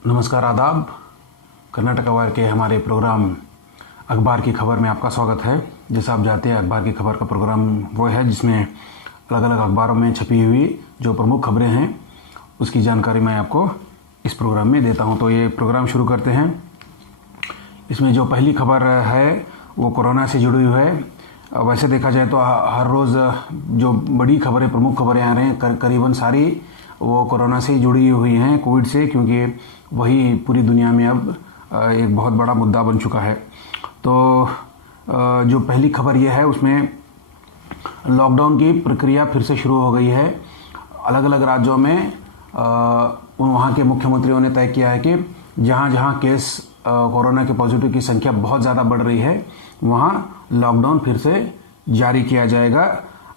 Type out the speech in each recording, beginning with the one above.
नमस्कार, आदाब। कर्नाटक अखबार के हमारे प्रोग्राम अखबार की खबर में आपका स्वागत है। जैसा आप जानते हैं, अखबार की खबर का प्रोग्राम वो है जिसमें अलग अलग अखबारों में छपी हुई जो प्रमुख खबरें हैं उसकी जानकारी मैं आपको इस प्रोग्राम में देता हूं। तो ये प्रोग्राम शुरू करते हैं। इसमें जो पहली खबर है वो कोरोना से जुड़ी हुई है। वैसे देखा जाए तो हर रोज़ जो बड़ी खबरें, प्रमुख खबरें आ रही हैं करीबन सारी वो कोरोना से जुड़ी हुई हैं, कोविड से, क्योंकि वही पूरी दुनिया में अब एक बहुत बड़ा मुद्दा बन चुका है। तो जो पहली खबर ये है उसमें लॉकडाउन की प्रक्रिया फिर से शुरू हो गई है। अलग अलग राज्यों में वहाँ के मुख्यमंत्रियों ने तय किया है कि जहाँ जहाँ केस कोरोना के पॉजिटिव की संख्या बहुत ज़्यादा बढ़ रही है वहाँ लॉकडाउन फिर से जारी किया जाएगा।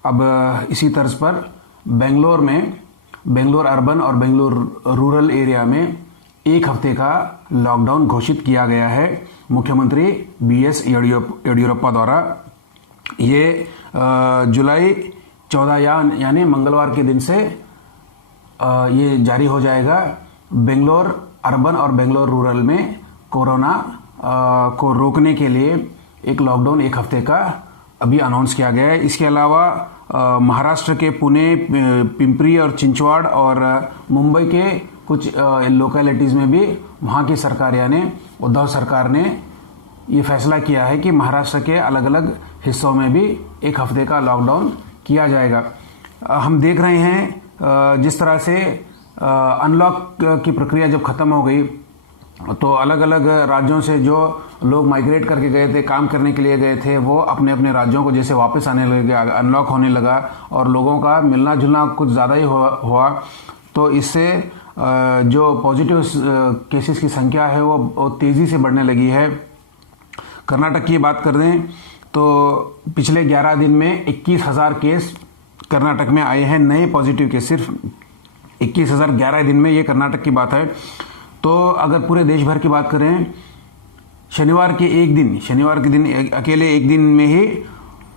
अब इसी तर्ज पर बेंगलोर अर्बन और बेंगलोर रूरल एरिया में एक हफ्ते का लॉकडाउन घोषित किया गया है मुख्यमंत्री बीएस येडियुरप्पा द्वारा। ये जुलाई 14 यानी मंगलवार के दिन से ये जारी हो जाएगा। बेंगलोर अर्बन और बेंगलोर रूरल में कोरोना को रोकने के लिए एक लॉकडाउन एक हफ्ते का अभी अनाउंस किया गया है। इसके अलावा महाराष्ट्र के पुणे, पिंपरी और चिंचवाड़ और मुंबई के कुछ लोकेलिटीज़ में भी वहाँ की सरकार यानी उद्धव सरकार ने ये फैसला किया है कि महाराष्ट्र के अलग अलग हिस्सों में भी एक हफ्ते का लॉकडाउन किया जाएगा। हम देख रहे हैं जिस तरह से अनलॉक की प्रक्रिया जब ख़त्म हो गई तो अलग अलग राज्यों से जो लोग माइग्रेट करके गए थे, काम करने के लिए गए थे, वो अपने अपने राज्यों को जैसे वापस आने लगे, अनलॉक होने लगा और लोगों का मिलना जुलना कुछ ज़्यादा ही हुआ। तो इससे जो पॉजिटिव केसेस की संख्या है वो तेज़ी से बढ़ने लगी है। कर्नाटक की बात कर दें तो पिछले 11 दिन में 21,000 केस कर्नाटक में आए हैं, नए पॉजिटिव केस सिर्फ 21,000 11 दिन में। ये कर्नाटक की बात है। तो अगर पूरे देश भर की बात करें, शनिवार के दिन अकेले एक दिन में ही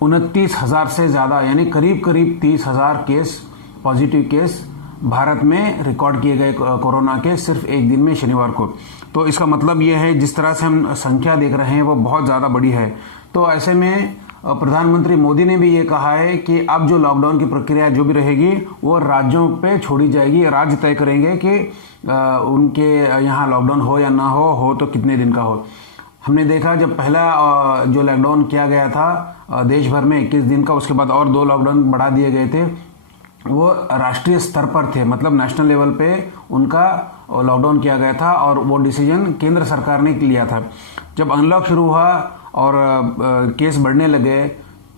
29,000 से ज़्यादा यानी करीब 30,000 केस, पॉजिटिव केस भारत में रिकॉर्ड किए गए कोरोना के सिर्फ एक दिन में, शनिवार को। तो इसका मतलब ये है जिस तरह से हम संख्या देख रहे हैं वो बहुत ज़्यादा बड़ी है। तो ऐसे में प्रधानमंत्री मोदी ने भी ये कहा है कि अब जो लॉकडाउन की प्रक्रिया जो भी रहेगी वो राज्यों पे छोड़ी जाएगी। राज्य तय करेंगे कि उनके यहाँ लॉकडाउन हो या ना हो तो कितने दिन का हो। हमने देखा जब पहला जो लॉकडाउन किया गया था देश भर में 21 दिन का, उसके बाद और 2 लॉकडाउन बढ़ा दिए गए थे। वो राष्ट्रीय स्तर पर थे, मतलब नेशनल लेवल पे उनका लॉकडाउन किया गया था और वो डिसीजन केंद्र सरकार ने लिया था। जब अनलॉक शुरू हुआ और केस बढ़ने लगे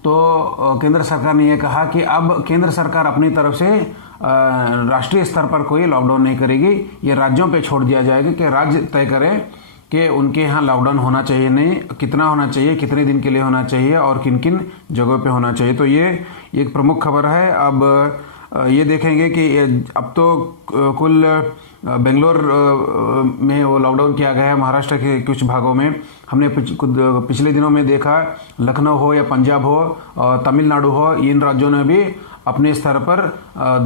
तो केंद्र सरकार ने यह कहा कि अब केंद्र सरकार अपनी तरफ से राष्ट्रीय स्तर पर कोई लॉकडाउन नहीं करेगी, ये राज्यों पे छोड़ दिया जाएगा कि राज्य तय करें कि उनके यहाँ लॉकडाउन होना चाहिए नहीं, कितना होना चाहिए, कितने दिन के लिए होना चाहिए और किन किन जगहों पे होना चाहिए। तो ये एक प्रमुख खबर है। अब ये देखेंगे कि अब तो कुल बेंगलोर में वो लॉकडाउन किया गया है, महाराष्ट्र के कुछ भागों में। हमने पिछले दिनों में देखा लखनऊ हो या पंजाब हो, तमिलनाडु हो, इन राज्यों ने भी अपने स्तर पर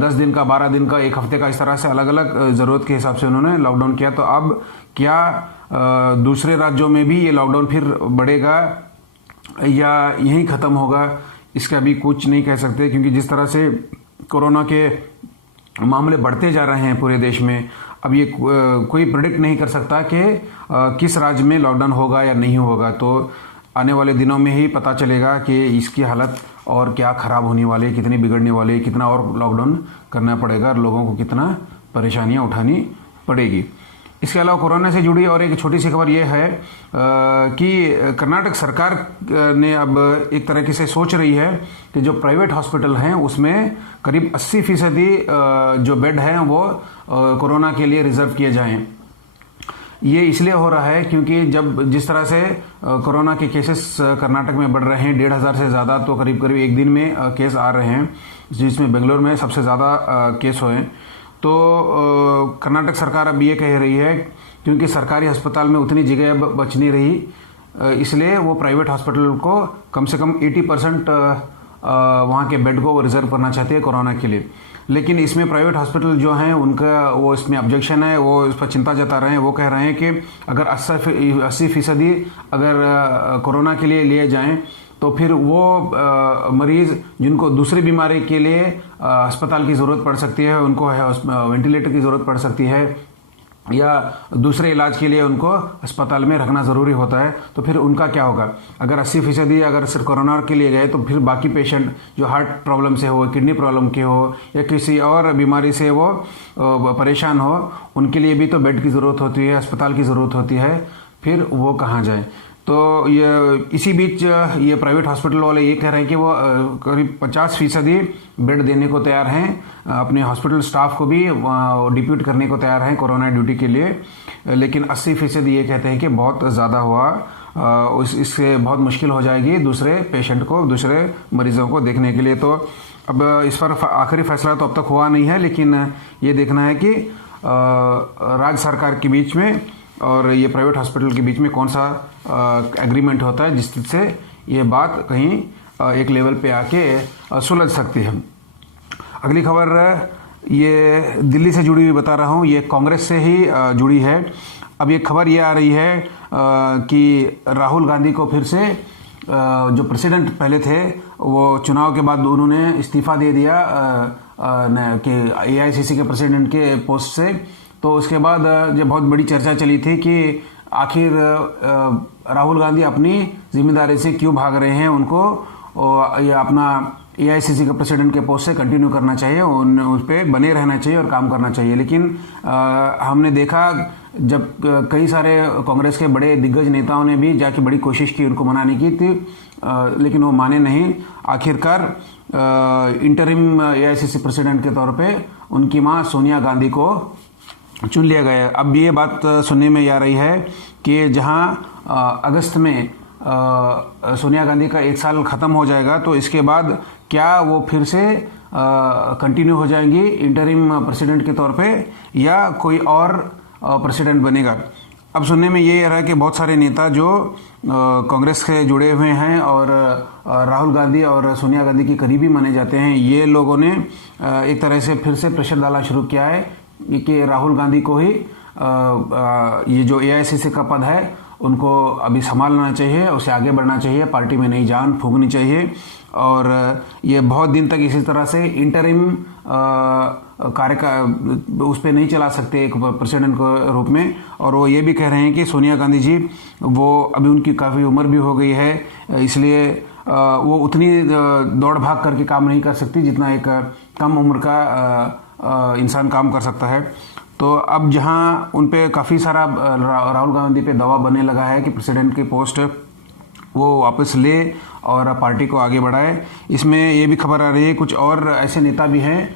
10 दिन का, 12 दिन का, एक हफ्ते का, इस तरह से अलग अलग ज़रूरत के हिसाब से उन्होंने लॉकडाउन किया। तो अब क्या दूसरे राज्यों में भी ये लॉकडाउन फिर बढ़ेगा या यहीं ख़त्म होगा, इसका भी कुछ नहीं कह सकते, क्योंकि जिस तरह से कोरोना के मामले बढ़ते जा रहे हैं पूरे देश में, अब ये कोई प्रेडिक्ट नहीं कर सकता कि किस राज्य में लॉकडाउन होगा या नहीं होगा। तो आने वाले दिनों में ही पता चलेगा कि इसकी हालत और क्या ख़राब होने वाली है, कितनी बिगड़ने वाली है, कितना और लॉकडाउन करना पड़ेगा और लोगों को कितना परेशानियां उठानी पड़ेगी। इसके अलावा कोरोना से जुड़ी और एक छोटी सी खबर ये है कि कर्नाटक सरकार ने अब एक तरीके से सोच रही है कि जो प्राइवेट हॉस्पिटल हैं उसमें करीब 80% जो बेड हैं वो कोरोना के लिए रिजर्व किए जाएं। ये इसलिए हो रहा है क्योंकि जिस तरह से कोरोना के केसेस कर्नाटक में बढ़ रहे हैं, 1,500 से ज़्यादा, तो करीब करीब एक दिन में केस आ रहे हैं, जिसमें बेंगलोर में सबसे ज़्यादा केस हुए। तो कर्नाटक सरकार अब ये कह रही है क्योंकि सरकारी अस्पताल में उतनी जगह बच नहीं रही, इसलिए वो प्राइवेट हॉस्पिटल को कम से कम 80% वहाँ के बेड को रिजर्व करना चाहती है कोरोना के लिए। लेकिन इसमें प्राइवेट हॉस्पिटल जो हैं उनका वो इसमें ऑब्जेक्शन है, वो इस पर चिंता जता रहे हैं। वो कह रहे हैं कि अगर 80% अगर कोरोना के लिए लिए जाएं तो फिर वो मरीज जिनको दूसरी बीमारी के लिए अस्पताल की ज़रूरत पड़ सकती है, उनको वेंटिलेटर की ज़रूरत पड़ सकती है, या दूसरे इलाज के लिए उनको अस्पताल में रखना ज़रूरी होता है, तो फिर उनका क्या होगा? अगर 80% अगर सिर्फ कोरोना के लिए गए तो फिर बाकी पेशेंट जो हार्ट प्रॉब्लम से हो, किडनी प्रॉब्लम के हो, या किसी और बीमारी से वो परेशान हो, उनके लिए भी तो बेड की ज़रूरत होती है, अस्पताल की ज़रूरत होती है, फिर वो कहाँ जाए? तो ये इसी बीच ये प्राइवेट हॉस्पिटल वाले ये कह रहे हैं कि वो करीब 50% बेड देने को तैयार हैं, अपने हॉस्पिटल स्टाफ को भी डिप्यूट करने को तैयार हैं कोरोना ड्यूटी के लिए, लेकिन 80% ये कहते हैं कि बहुत ज़्यादा हुआ, इससे बहुत मुश्किल हो जाएगी दूसरे पेशेंट को, दूसरे मरीजों को देखने के लिए। तो अब इस पर आखिरी फैसला तो अब तक हुआ नहीं है, लेकिन ये देखना है कि राज्य सरकार के बीच में और ये प्राइवेट हॉस्पिटल के बीच में कौन सा एग्रीमेंट होता है जिससे ये बात कहीं एक लेवल पे आके सुलझ सकती है। अगली खबर ये दिल्ली से जुड़ी हुई बता रहा हूँ, ये कांग्रेस से ही जुड़ी है। अब ये खबर ये आ रही है कि राहुल गांधी को फिर से जो प्रेसिडेंट पहले थे वो चुनाव के बाद उन्होंने इस्तीफा दे दिया कि AICC के प्रेसिडेंट के पोस्ट से। तो उसके बाद जब बहुत बड़ी चर्चा चली थी कि आखिर राहुल गांधी अपनी जिम्मेदारी से क्यों भाग रहे हैं, उनको ये अपना AICC के प्रेसिडेंट के पोस्ट से कंटिन्यू करना चाहिए, उस पर बने रहना चाहिए और काम करना चाहिए। लेकिन हमने देखा जब कई सारे कांग्रेस के बड़े दिग्गज नेताओं ने भी जाके बड़ी कोशिश की उनको मनाने की थी, लेकिन वो माने नहीं। आखिरकार इंटरिम AICC प्रेसिडेंट के तौर पे उनकी मां सोनिया गांधी को चुन लिया गया। अब ये बात सुनने में आ रही है कि जहां अगस्त में सोनिया गांधी का 1 साल ख़त्म हो जाएगा, तो इसके बाद क्या वो फिर से कंटिन्यू हो जाएंगी इंटरिम प्रेसिडेंट के तौर पे, या कोई और प्रेसिडेंट बनेगा? अब सुनने में ये आ रहा है कि बहुत सारे नेता जो कांग्रेस से जुड़े हुए हैं और राहुल गांधी और सोनिया गांधी की करीबी माने जाते हैं, ये लोगों ने एक तरह से फिर से प्रेशर डालना शुरू किया है कि राहुल गांधी को ही ये जो AICC का पद है उनको अभी संभालना चाहिए, उसे आगे बढ़ना चाहिए, पार्टी में नई जान फूंकनी चाहिए। और ये बहुत दिन तक इसी तरह से इंटरिम कार्य का उस पर नहीं चला सकते एक प्रेसिडेंट के रूप में। और वो ये भी कह रहे हैं कि सोनिया गांधी जी वो अभी उनकी काफ़ी उम्र भी हो गई है, इसलिए वो उतनी दौड़ भाग करके काम नहीं कर सकती जितना एक कम उम्र का इंसान काम कर सकता है। तो अब जहां उन पे काफ़ी सारा राहुल गांधी पे दबाव बनने लगा है कि प्रेसिडेंट की पोस्ट वो वापस ले और पार्टी को आगे बढ़ाए, इसमें ये भी खबर आ रही है कुछ और ऐसे नेता भी हैं,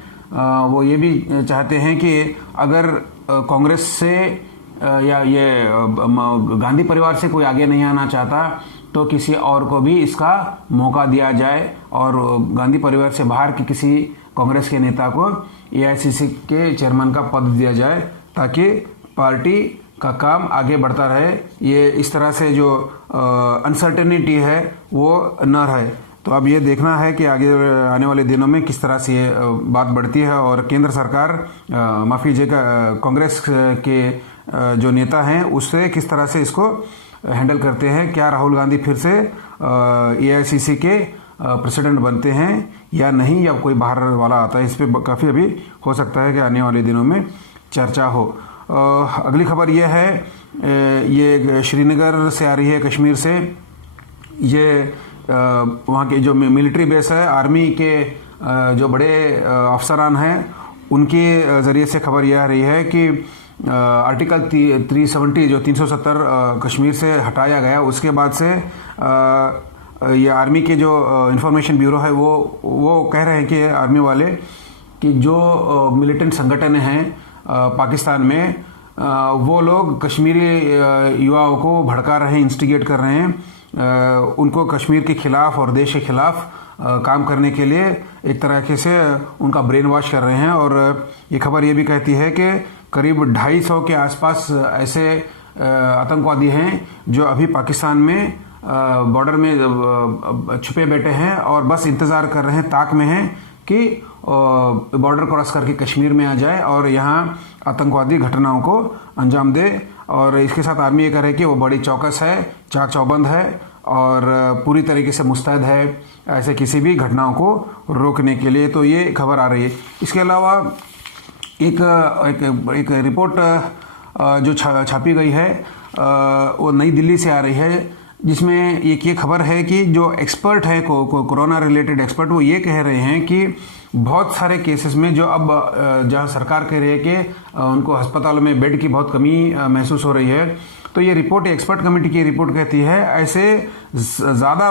वो ये भी चाहते हैं कि अगर कांग्रेस से या ये गांधी परिवार से कोई आगे नहीं आना चाहता तो किसी और को भी इसका मौका दिया जाए और गांधी परिवार से बाहर के किसी कांग्रेस के नेता को AICC के चेयरमैन का पद दिया जाए ताकि पार्टी का काम आगे बढ़ता रहे। ये इस तरह से जो अनसर्टेनिटी है वो न रहे। तो अब ये देखना है कि आगे आने वाले दिनों में किस तरह से ये बात बढ़ती है और केंद्र सरकार माफ़ कीजिएगा कांग्रेस के जो नेता हैं उससे किस तरह से इसको हैंडल करते हैं। क्या राहुल गांधी फिर से AICC के प्रेसिडेंट बनते हैं या नहीं, या कोई बाहर वाला आता है? इस पर काफ़ी अभी हो सकता है कि आने वाले दिनों में चर्चा हो। अगली खबर यह है, ये श्रीनगर से आ रही है, कश्मीर से। ये वहाँ के जो मिलिट्री बेस है, आर्मी के जो बड़े अफसरान हैं उनके ज़रिए से खबर यह आ रही है कि आर्टिकल 370 जो 370 कश्मीर से हटाया गया, उसके बाद से ये आर्मी के जो इंफॉर्मेशन ब्यूरो है वो कह रहे हैं कि आर्मी वाले कि जो मिलिटेंट संगठन हैं पाकिस्तान में वो लोग कश्मीरी युवाओं को भड़का रहे हैं, इंस्टिगेट कर रहे हैं, उनको कश्मीर के खिलाफ और देश के खिलाफ काम करने के लिए एक तरीके से उनका ब्रेन वॉश कर रहे हैं। और ये खबर ये भी कहती है कि करीब 250 के आसपास ऐसे आतंकवादी हैं जो अभी पाकिस्तान में बॉर्डर में छुपे बैठे हैं और बस इंतज़ार कर रहे हैं, ताक में हैं कि बॉर्डर क्रॉस करके कश्मीर में आ जाए और यहाँ आतंकवादी घटनाओं को अंजाम दे। और इसके साथ आर्मी ये कह रही है कि वो बड़ी चौकस है, चाक चौबंद है और पूरी तरीके से मुस्तैद है ऐसे किसी भी घटनाओं को रोकने के लिए। तो ये खबर आ रही है। इसके अलावा एक रिपोर्ट जो छापी गई है वो नई दिल्ली से आ रही है, जिसमें ये खबर है कि जो एक्सपर्ट है कोरोना रिलेटेड एक्सपर्ट, वो ये कह रहे हैं कि बहुत सारे केसेस में जो अब जहां सरकार कह रही है कि उनको अस्पतालों में बेड की बहुत कमी महसूस हो रही है, तो ये रिपोर्ट एक्सपर्ट कमेटी की रिपोर्ट कहती है ऐसे ज़्यादा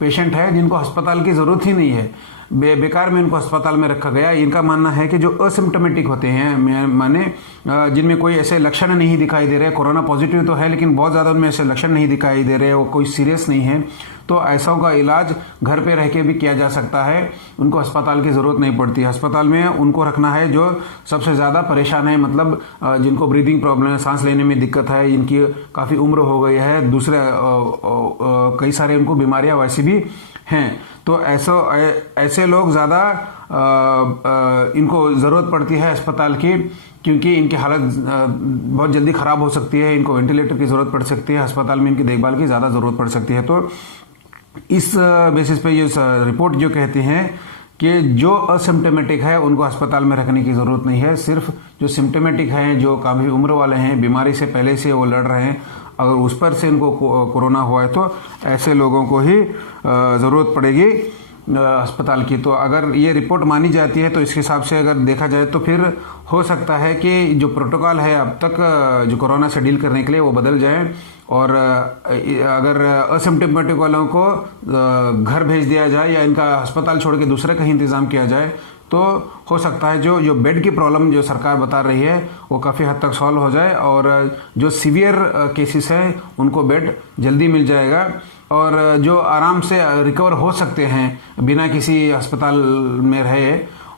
पेशेंट है जिनको अस्पताल की ज़रूरत ही नहीं है, बेकार में इनको अस्पताल में रखा गया। इनका मानना है कि जो असिम्प्टोमेटिक होते हैं, माने जिनमें कोई ऐसे लक्षण नहीं दिखाई दे रहे, कोरोना पॉजिटिव तो है लेकिन बहुत ज़्यादा उनमें ऐसे लक्षण नहीं दिखाई दे रहे, वो कोई सीरियस नहीं है, तो ऐसा का इलाज घर पे रह के भी किया जा सकता है, उनको अस्पताल की ज़रूरत नहीं पड़ती। अस्पताल में उनको रखना है जो सबसे ज़्यादा परेशान है, मतलब जिनको ब्रीदिंग प्रॉब्लम है, सांस लेने में दिक्कत है, इनकी काफ़ी उम्र हो गई है, दूसरे कई सारे उनको बीमारियां वैसी भी हैं, तो ऐसे लोग ज़्यादा इनको ज़रूरत पड़ती है अस्पताल की, क्योंकि इनकी हालत बहुत जल्दी ख़राब हो सकती है, इनको वेंटिलेटर की ज़रूरत पड़ सकती है, अस्पताल में इनकी देखभाल की ज़्यादा ज़रूरत पड़ सकती है। तो इस बेसिस पे ये रिपोर्ट जो कहती हैं कि जो असिम्प्टोमेटिक है उनको अस्पताल में रखने की ज़रूरत नहीं है, सिर्फ जो सिम्प्टोमेटिक हैं, जो काफ़ी उम्र वाले हैं, बीमारी से पहले से वो लड़ रहे हैं, अगर उस पर से इनको कोरोना हुआ है तो ऐसे लोगों को ही ज़रूरत पड़ेगी अस्पताल की। तो अगर ये रिपोर्ट मानी जाती है तो इसके हिसाब से अगर देखा जाए तो फिर हो सकता है कि जो प्रोटोकॉल है अब तक जो कोरोना से डील करने के लिए वो बदल जाए, और अगर असिम्प्टोमेटिक वालों को घर भेज दिया जाए या इनका अस्पताल छोड़ के दूसरे कहीं इंतज़ाम किया जाए, तो हो सकता है जो बेड की प्रॉब्लम जो सरकार बता रही है वो काफ़ी हद तक सॉल्व हो जाए, और जो सीवियर केसेस हैं उनको बेड जल्दी मिल जाएगा, और जो आराम से रिकवर हो सकते हैं बिना किसी अस्पताल में रहे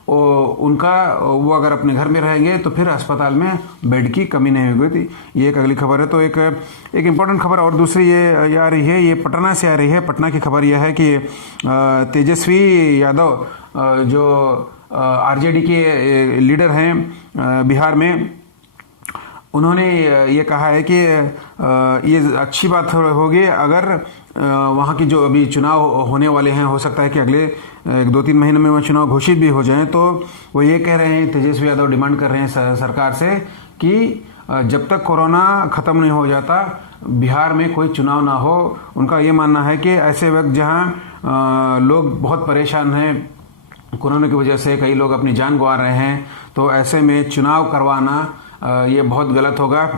वो अगर अपने घर में रहेंगे तो फिर अस्पताल में बेड की कमी नहीं होगी। ये एक अगली खबर है। तो एक इम्पोर्टेंट खबर और दूसरी ये आ रही है, ये पटना से आ रही है। पटना की खबर यह है कि तेजस्वी यादव जो आरजेडी के लीडर हैं बिहार में, उन्होंने ये कहा है कि ये अच्छी बात होगी अगर वहाँ की जो अभी चुनाव होने वाले हैं, हो सकता है कि अगले 1-2-3 महीने में वह चुनाव घोषित भी हो जाएं, तो वो ये कह रहे हैं, तेजस्वी यादव डिमांड कर रहे हैं सरकार से कि जब तक कोरोना ख़त्म नहीं हो जाता बिहार में कोई चुनाव ना हो। उनका ये मानना है कि ऐसे वक्त जहाँ लोग बहुत परेशान हैं कोरोना की वजह से, कई लोग अपनी जान गंवा रहे हैं, तो ऐसे में चुनाव करवाना ये बहुत गलत होगा।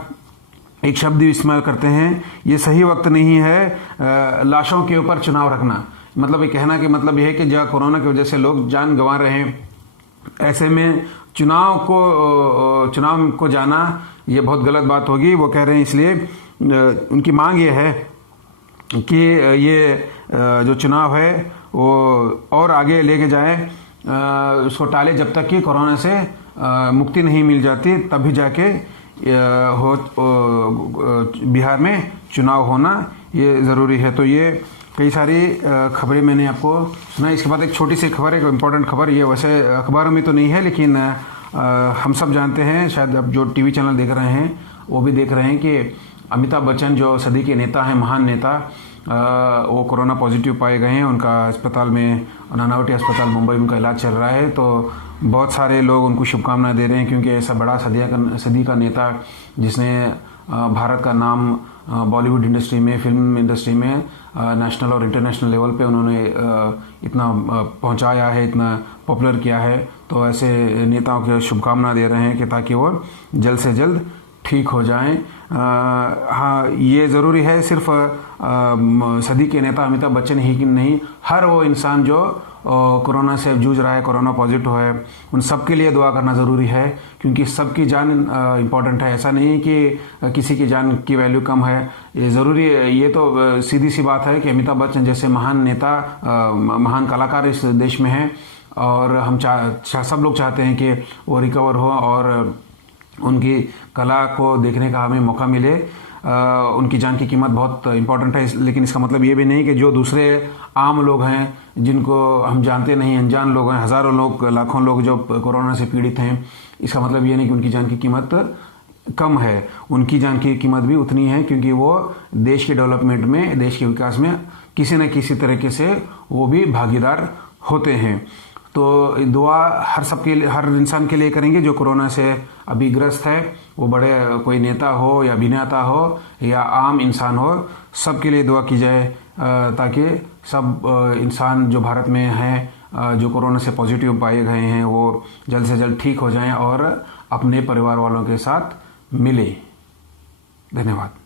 एक शब्द इस्तेमाल करते हैं, ये सही वक्त नहीं है लाशों के ऊपर चुनाव रखना। मतलब ये कहना कि मतलब ये है कि जहाँ कोरोना की वजह से लोग जान गंवा रहे हैं, ऐसे में चुनाव को जाना ये बहुत गलत बात होगी। वो कह रहे हैं, इसलिए उनकी मांग ये है कि ये जो चुनाव है वो और आगे लेके जाए, उसको टाले जब तक कि कोरोना से मुक्ति नहीं मिल जाती, तभी जाके बिहार में चुनाव होना ये ज़रूरी है। तो ये कई सारी खबरें मैंने आपको सुना। इसके बाद एक छोटी सी खबर, एक इम्पॉर्टेंट खबर, ये वैसे अखबारों में तो नहीं है लेकिन हम सब जानते हैं, शायद अब जो टीवी चैनल देख रहे हैं वो भी देख रहे हैं कि अमिताभ बच्चन जो सदी के नेता हैं, महान नेता, वो कोरोना पॉजिटिव पाए गए हैं। उनका अस्पताल में, नानावटी अस्पताल मुंबई में उनका इलाज चल रहा है। तो बहुत सारे लोग उनको शुभकामनाएं दे रहे हैं, क्योंकि ऐसा बड़ा सदी का नेता जिसने भारत का नाम बॉलीवुड इंडस्ट्री में, फिल्म इंडस्ट्री में नेशनल और इंटरनेशनल लेवल पे उन्होंने इतना पहुंचाया है, इतना पॉपुलर किया है, तो ऐसे नेताओं के शुभकामना दे रहे हैं कि ताकि वो जल्द से जल्द ठीक हो जाएं। हाँ, ये ज़रूरी है, सिर्फ सदी के नेता अमिताभ बच्चन ही कि नहीं, हर वो इंसान जो कोरोना से जूझ रहा है, कोरोना पॉजिटिव है, उन सब के लिए दुआ करना ज़रूरी है, क्योंकि सबकी जान इम्पॉर्टेंट है। ऐसा नहीं कि किसी की जान की वैल्यू कम है, ये ज़रूरी है। ये तो सीधी सी बात है कि अमिताभ बच्चन जैसे महान नेता, महान कलाकार इस देश में हैं, और हम सब लोग चाहते हैं कि वो रिकवर हो और उनकी कला को देखने का हमें मौका मिले। उनकी जान की कीमत बहुत इंपॉर्टेंट है, लेकिन इसका मतलब ये भी नहीं कि जो दूसरे आम लोग हैं जिनको हम जानते नहीं, अनजान लोग हैं, हज़ारों लोग, लाखों लोग जो कोरोना से पीड़ित हैं, इसका मतलब ये नहीं कि उनकी जान की कीमत कम है। उनकी जान की कीमत भी उतनी है, क्योंकि वो देश के डेवलपमेंट में, देश के विकास में किसी न किसी तरीके से वो भी भागीदार होते हैं। तो दुआ हर इंसान के लिए करेंगे जो कोरोना से अभी ग्रस्त है, वो बड़े कोई नेता हो या अभिनेता हो या आम इंसान हो, सब के लिए दुआ की जाए, ताकि सब इंसान जो भारत में हैं, जो कोरोना से पॉजिटिव पाए गए हैं, वो जल्द से जल्द ठीक हो जाएं और अपने परिवार वालों के साथ मिले। धन्यवाद।